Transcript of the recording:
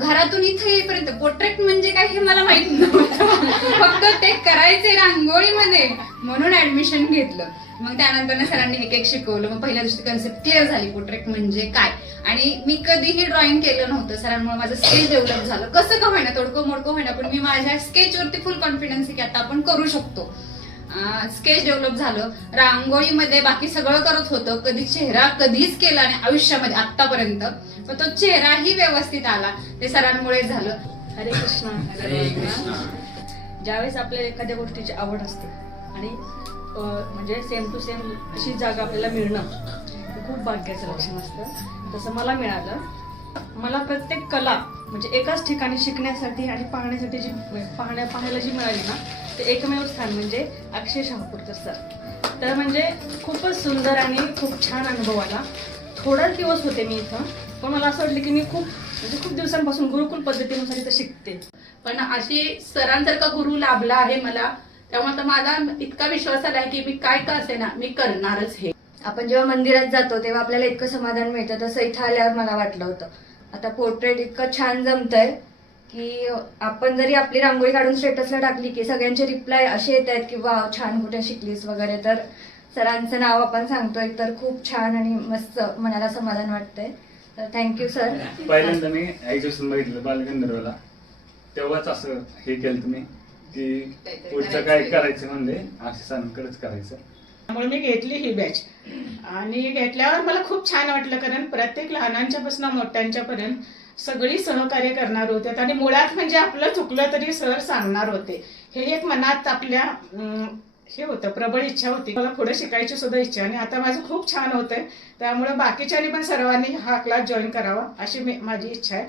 घरातून इथे येईपर्यंत पोर्ट्रेट म्हणजे काय हे मला माहित नव्हतं. फक्त ते करायचे रांगोळीमध्ये म्हणून ऍडमिशन घेतलं. मग त्यानंतर सरांनी एक एक शिकवलं. मग पहिल्या दिवशी कन्सेप्ट क्लिअर झाली पोर्ट्रेट म्हणजे काय. आणि मी कधीही ड्रॉइंग केलं नव्हतं. सरांमुळे माझं स्केच डेव्हलप झालं. कसं का होईना, तोडकं मोडकं होईना, पण मी माझ्या स्केचवरती फुल कॉन्फिडन्स आहे की आता आपण करू शकतो. स्केच डेव्हलप झालं. रांगोळीमध्ये बाकी सगळं करत होतं, कधी चेहरा कधीच केला नाही आयुष्यामध्ये आतापर्यंत, पण तो चेहराही व्यवस्थित आला ते सरांमुळे झालं. हरे कृष्ण. हरे कृष्ण. ज्यावेळेस आपल्याला एखाद्या गोष्टीची आवड असते आणि म्हणजे सेम टू सेम अशी जागा आपल्याला मिळणं हे खूप भाग्याचं लक्षण असतं. तसं मला मिळालं. मला प्रत्येक कला म्हणजे एकाच ठिकाणी शिकण्यासाठी आणि पाहण्यासाठी जी पाहायला जी मिळाली ना, ते एकमेव स्थान म्हणजे अक्षय शाहपूरकर सर. तर म्हणजे खूपच सुंदर आणि खूप छान अनुभव आला. थोडाच दिवस होते मी इथं, पण मला असं वाटलं की मी खूप दिवसांपासून गुरुकुल पद्धतीनुसार इथं शिकते. पण अशी सरांसारखा गुरु लाभला आहे मला, त्यामुळे आता माझा इतका विश्वास आलाय की मी काय का असेना मी करणारच हे. आपण जेव्हा मंदिरात जातो तेव्हा आपल्याला इतकं समाधान मिळतं, तसं इथं आल्यावर मला वाटलं होतं. आता पोर्ट्रेट इतकं छान जमतंय की आपण जरी आपली रांगोळी काढून स्टेटसला टाकली की सगळ्यांचे रिप्लाय असे येत आहेत की वा छान, कुठे शिकलीस वगैरे. तर सरांचं नाव आपण सांगतोय तर खूप छान आणि मस्त मनाला समाधान वाटतंय. तर थँक्यू सर. पहिल्यांदा मी एक्झिबिशन बघितलं बालगंधर्वला, तेव्हाच असं हे केलं तुम्ही की पुढचं काय करायचं म्हणजे आशिषांकडेच करायचं. त्यामुळे मी घेतली ही बॅच आणि घेतल्यावर मला खूप छान वाटलं, कारण प्रत्येक लहानांच्यापासून मोठ्यांच्यापर्यंत सगळी सहकार्य करणार होते आणि मुळात म्हणजे आपलं चुकलं तरी सर सांगणार होते. हे एक मनात आपल्या हे होतं, प्रबळ इच्छा होती. मला पुढे शिकायची सुद्धा इच्छा आणि आता माझं खूप छान होतंय. त्यामुळे बाकीच्यांनी पण सर्वांनी हा क्लास जॉईन करावा अशी माझी इच्छा आहे.